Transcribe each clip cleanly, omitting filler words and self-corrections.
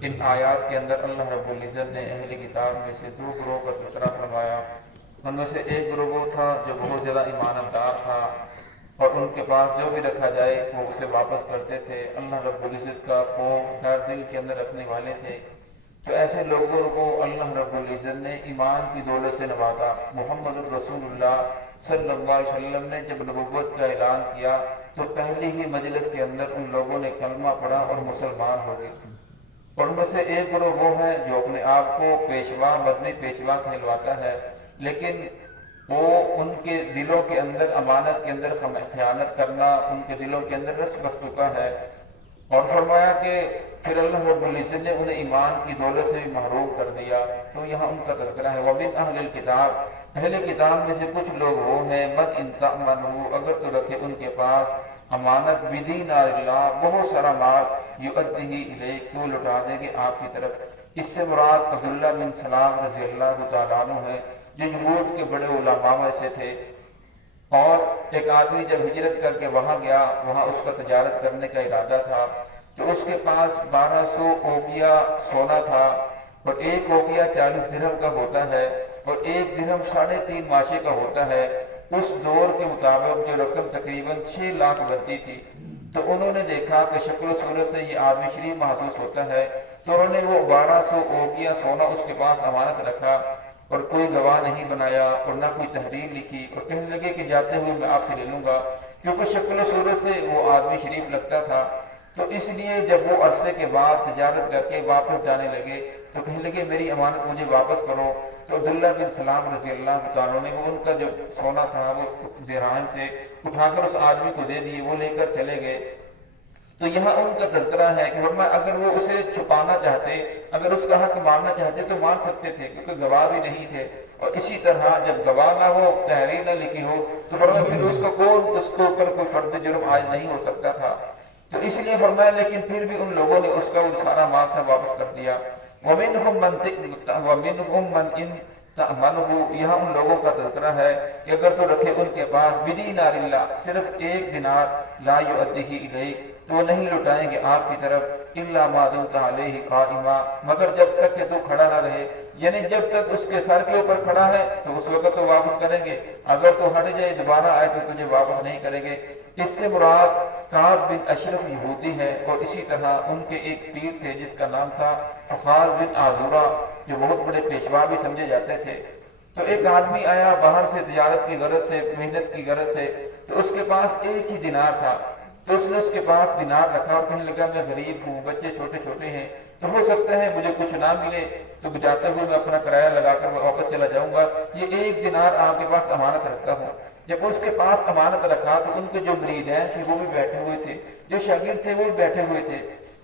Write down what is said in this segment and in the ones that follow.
ان آیات کے اندر اللہ رب العزت نے اہل کتاب میں سے دو گروہ کا تذکرہ فرمایا۔ ان میں سے ایک گروہ وہ تھا جو بہت زیادہ ایمانت دار تھا اور ان کے پاس جو بھی رکھا جائے وہ اسے واپس کرتے تھے، اللہ رب العزت کا خوف ڈر دل کے اندر رکھنے والے تھے۔ تو ایسے لوگوں کو اللہ رب العزت نے ایمان کی دولت سے نوازا۔ محمد رسول اللہ صلی اللہ علیہ وسلم نے جب نبوت کا اعلان کیا تو پہلی ہی مجلس کے اندر ان لوگوں نے کلمہ پڑھا اور مسلمان ہو گئے۔ اور ان میں سے ایک گروہ وہ ہے جو اپنے آپ کو پیشوا مذہبی پیشوا کہلواتا ہے، لیکن وہ ان کے دلوں کے اندر امانت کے اندر خیانت کرنا ان کے دلوں کے اندر رس بس چکا ہے۔ اور فرمایا کہ پھر اللہ رب العزت نے انہیں ایمان کی دولت سے بھی محروم کر دیا۔ تو یہاں ان کا تذکرہ ہے وَمِنْ أَهْلِ الْكِتَابِ، اہل کتاب میں سے کچھ لوگ وہ ہیں مَنْ إِنْ تَأْمَنْهُ، اگر تو رکھے ان کے پاس امانت بِدِينَارِ اللَّهِ، بہت سارا مال يُؤَدِّهِ إِلَيْكَ، تو لوٹا دے گے آپ کی طرف۔ اس سے مراد عبداللہ بن سلام رضی اللہ تعالیٰ عنہ ہے جو یہود کے بڑے علماء میں سے تھے۔ اور ایک آدمی جب ہجرت کر کے وہاں گیا، وہاں اس کا تجارت کرنے کا ارادہ تھا، تو اس کے پاس 1200 اوقیہ سونا تھا، اور ایک اوقیہ 40 درہم کا ہوتا ہے اور ایک درہم 3.5 ماشے کا ہوتا ہے۔ اس دور کے مطابق جو رقم تقریباً 6 لاکھ بنتی تھی۔ تو انہوں نے دیکھا کہ شکل و صورت سے یہ آدمی شریف محسوس ہوتا ہے، تو انہوں نے وہ 1200 اوقیہ سونا اس کے پاس امانت رکھا اور کوئی گواہ نہیں بنایا اور نہ کوئی تحریر لکھی، اور کہنے لگے کہ جاتے ہوئے میں آپ سے لے لوں گا، کیونکہ شکل و صورت سے وہ آدمی شریف لگتا تھا۔ تو اس لیے جب وہ عرصے کے بعد تجارت کر کے واپس جانے لگے تو کہنے لگے میری امانت مجھے واپس کرو۔ تو عبداللہ بن سلام رضی اللہ تعالیٰ نے وہ ان کا جو سونا تھا وہ درہم تھے اٹھا کر اس آدمی کو دے دیے، وہ لے کر چلے گئے۔ تو یہاں ان کا تذکرہ ہے کہ فرمایا اگر وہ اسے چھپانا چاہتے، اگر اس کا حق مارنا چاہتے تو مار سکتے تھے، کیونکہ گواہ بھی نہیں تھے۔ اور اسی طرح جب گواہ نہ ہو، تحریر نہ لکھی ہو، تو فرمایا پھر اس کے اوپر کوئی فرد جرم عائد نہیں ہو سکتا تھا۔ تو اس لیے فرمایا لیکن پھر بھی ان لوگوں نے اس کا وہ سارا مال تھا واپس کر دیا۔ وَمِنْهُمْ مَنْ إِنْ تَأْمَنْهُ، یہاں ان لوگوں کا تذکرہ ہے کہ اگر تو رکھے ان کے پاس بِدِينَارِ اللَّهِ، صرف ایک دینار، لَا يُؤَدِّهِ إِلَيْكَ، تو وہ نہیں لوٹائیں گے آپ کی طرف، إِلَّا مَا دُمْتَ عَلَيْهِ قَائِمًا، مگر جب تک کہ تو کھڑا نہ رہے، یعنی جب تک اس کے سر کے اوپر کھڑا ہے تو اس وقت تو واپس کریں گے، اگر تو ہٹ جائے دوبارہ آئے تو تجھے واپس نہیں کریں گے۔ اس سے مراد کعب بن اشرف یہودی ہے، اور اسی طرح ان کے ایک پیر تھے جس کا نام تھا فخار بن عازورہ، جو بہت بڑے پیشوا بھی سمجھے جاتے تھے۔ تو ایک آدمی آیا باہر سے تجارت کی غرض سے، محنت کی غرض سے، تو اس کے پاس ایک ہی دینار تھا، تو اس نے اس کے پاس دینار رکھا اور کہنے لگا میں غریب ہوں، بچے چھوٹے چھوٹے ہیں، تو ہو سکتا ہے مجھے کچھ نہ ملے، تو جاتے ہوئے میں اپنا کرایہ لگا کر واپس چلا جاؤں گا، یہ ایک دینار آپ کے پاس امانت رکھتا ہوں۔ جب اس کے پاس امانت رکھا تو ان کے جو مریدین تھے وہ بھی بیٹھے ہوئے تھے، جو شاگرد تھے وہ بھی بیٹھے ہوئے تھے۔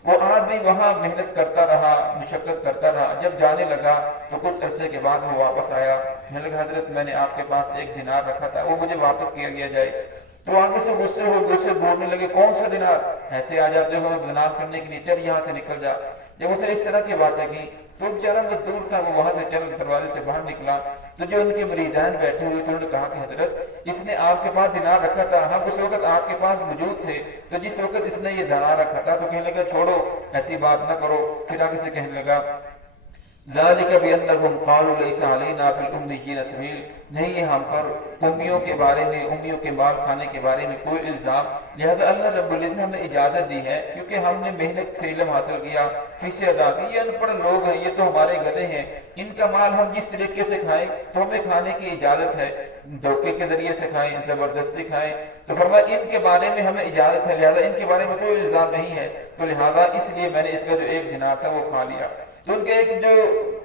وہ آدمی وہاں محنت کرتا رہا، مشقت کرتا رہا، جب جانے لگا تو کچھ عرصے کے بعد وہ واپس آیا، کہنے لگا حضرت میں نے آپ کے پاس ایک دینار رکھا تھا، وہ مجھے واپس کیا گیا جائے۔ تو آگے سے غصے ہو غصے بولنے لگے کون سا دینار، ایسے آ جاتے ہو بدنام کرنے کے لیے، چل یہاں سے نکل جا۔ جب اس نے اس طرح کی باتیں کی تو بیچارہ مزدور تھا، وہ وہاں سے چل دروازے سے باہر نکلا، تو جو ان کے مریدان بیٹھے ہوئے تھے انہوں نے کہا کہ حضرت اس نے آپ کے پاس دینار رکھا تھا، ہم اس وقت آپ کے پاس موجود تھے، تو جس وقت اس نے یہ دینار رکھا تھا، تو کہنے لگا چھوڑو ایسی بات نہ کرو۔ پھر آگے سے کہنے لگا ذَلِكَ بِأَنَّهُمْ قَالُوا لَيْسَ عَلَيْنَا فِي الْأُمِّيِّينَ سَبِيلٌ، نہیں ہے ہم پر امیوں کے بارے میں، امیوں کے مال کھانے کے بارے میں کوئی الزام، لہذا اللہ رب العزت نے ہمیں اجازت دی ہے کیونکہ ہم نے محنت سے علم حاصل کیا، فیس ادا کی، یہ ان پڑھ لوگ ہیں، یہ تو ہمارے گدھے ہیں، ان کا مال ہم جس طریقے سے کھائیں تو ہمیں کھانے کی اجازت ہے، دھوکے کے ذریعے سے کھائیں، زبردستی کھائیں، تو فرمایا ان کے بارے میں ہمیں اجازت ہے، لہذا ان کے بارے میں کوئی الزام نہیں ہے، تو لہذا اس لیے میں نے اس کا جو ایک دینار تھا وہ کھا لیا۔ تو ان کے ایک جو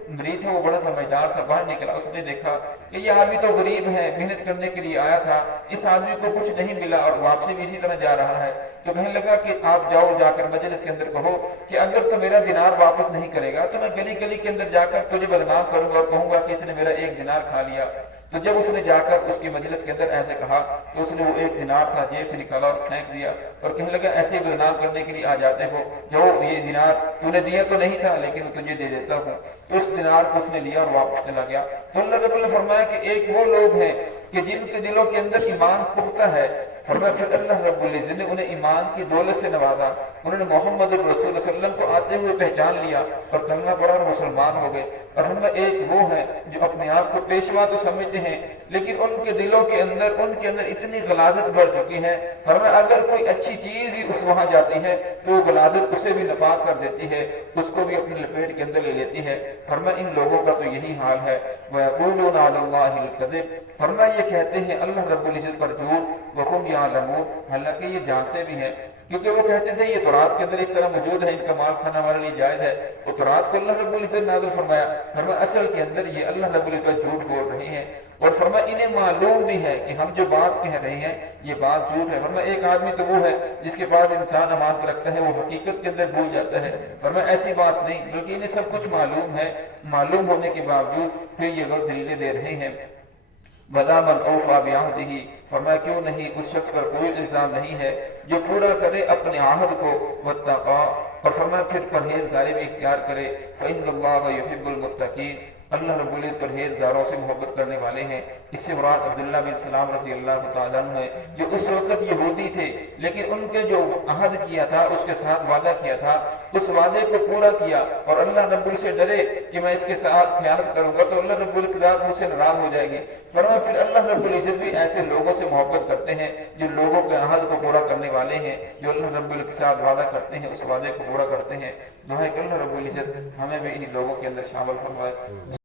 مرید تھا وہ بڑا سمجھدار تھا، باہر نکلا، اس نے دیکھا کہ یہ آدمی تو غریب ہے، محنت کرنے کے لیے آیا تھا، اس آدمی کو کچھ نہیں ملا اور واپسی بھی اسی طرح جا رہا ہے، تو کہنے لگا کہ آپ جاؤ، جا کر مجلس کے اندر کہو کہ اگر تو میرا دینار واپس نہیں کرے گا تو میں گلی گلی کے اندر جا کر تجھے بدنام کروں گا اور کہوں گا کہ اس نے میرا ایک دینار کھا لیا۔ تو جب اس نے جا کر اس کی مجلس کے اندر ایسے کہا تو اس نے وہ ایک دینار تھا جیب سے نکالا اور پھینک دیا اور کہنے لگا ایسے بدنام کرنے کے لیے آ جاتے ہو، جو یہ دینار تو نے دیا تو نہیں تھا لیکن تجھے دے دیتا ہوں۔ تو اس دینار کو اس نے لیا اور واپس چلا گیا۔ تو اللہ رب نے فرمایا کہ ایک وہ لوگ ہیں کہ جن کے دلوں کے اندر ایمان پختہ ہے، فرمایا پھر اللہ رب العزت نے انہیں ایمان کی دولت سے نوازا، انہوں نے محمد رسول صلی اللہ علیہ وسلم کو آتے ہوئے پہچان لیا اور کلمہ پڑھا اور مسلمان ہو گئے۔ اور ہم ایک وہ ہیں جو اپنے آپ کو پیشوا تو سمجھتے ہیں لیکن ان کے دلوں کے اندر اتنی غلاظت بڑھ چکی ہے، فرمایا اگر کوئی اچھی چیز بھی اس وہاں جاتی ہے تو وہ غلاظت اسے بھی ناپاک کر دیتی ہے، اس کو بھی اپنے لپیٹ کے اندر لے لیتی ہے۔ فرمایا ان لوگوں کا تو یہی حال ہے۔ وَيَقُولُونَ عَلَى اللَّهِ الْكَذِبَ، فرمایا یہ کہتے ہیں اللہ رب العزت پر جھوٹ، وَهُمْ يَعْلَمُونَ، حالانکہ یہ جانتے بھی ہیں، کیونکہ وہ کہتے تھے یہ تورات کے اندر اس طرح موجود ہے، ان کا مال کھانا ہمارے لیے جائز ہے، وہ تورات کو اللہ رب العزت نازل فرمایا۔ فرمایا اصل کے اندر یہ اللہ رب العزت جھوٹ بول رہے ہیں، اور فرمایا انہیں معلوم بھی ہے کہ ہم جو بات کہہ رہے ہیں یہ بات جھوٹ ہے۔ فرمایا ایک آدمی تو وہ ہے جس کے پاس انسان امانت رکھتا ہے وہ حقیقت کے اندر بھول جاتا ہے، فرمایا ایسی بات نہیں، بلکہ انہیں سب کچھ معلوم ہے، معلوم ہونے کے باوجود پھر یہ غلط دلیلیں دے رہے ہیں۔ بَلَا مَنْ أَوْفَىٰ بِعَهْدِهِ، فرمایا کیوں نہیں اس شخص پر کوئی الزام نہیں ہے جو پورا کرے اپنے عہد کو، وَاتَّقَىٰ، اور فرمایا پھر پرہیزگاری بھی اختیار کرے، فَإِنَّ اللَّهَ يُحِبُّ الْمُتَّقِينَ، اللہ رب العزت پرہیزگاروں سے محبت کرنے والے ہیں۔ اس سے مراد عبداللہ بن سلام رضی اللہ تعالیٰ عنہ ہے، جو اس وقت یہودی تھے لیکن ان کے جو عہد کیا تھا، اس کے ساتھ وعدہ کیا تھا، اس وعدے کو پورا کیا، اور اللہ رب العزت سے ڈرے کہ میں اس کے ساتھ خیانت کروں گا تو اللہ رب العزت مجھ سے ناراض ہو جائے گی۔ فرمایا پھر اللہ رب العزت بھی ایسے لوگوں سے محبت کرتے ہیں جو لوگوں کے عہد کو پورا کرنے والے ہیں، جو اللہ رب العزت کے ساتھ وعدہ کرتے ہیں اس وعدے کو پورا کرتے ہیں۔ دعا ہے کہ اللہ رب العزت ہمیں بھی انہی لوگوں کے اندر شامل فرمائے۔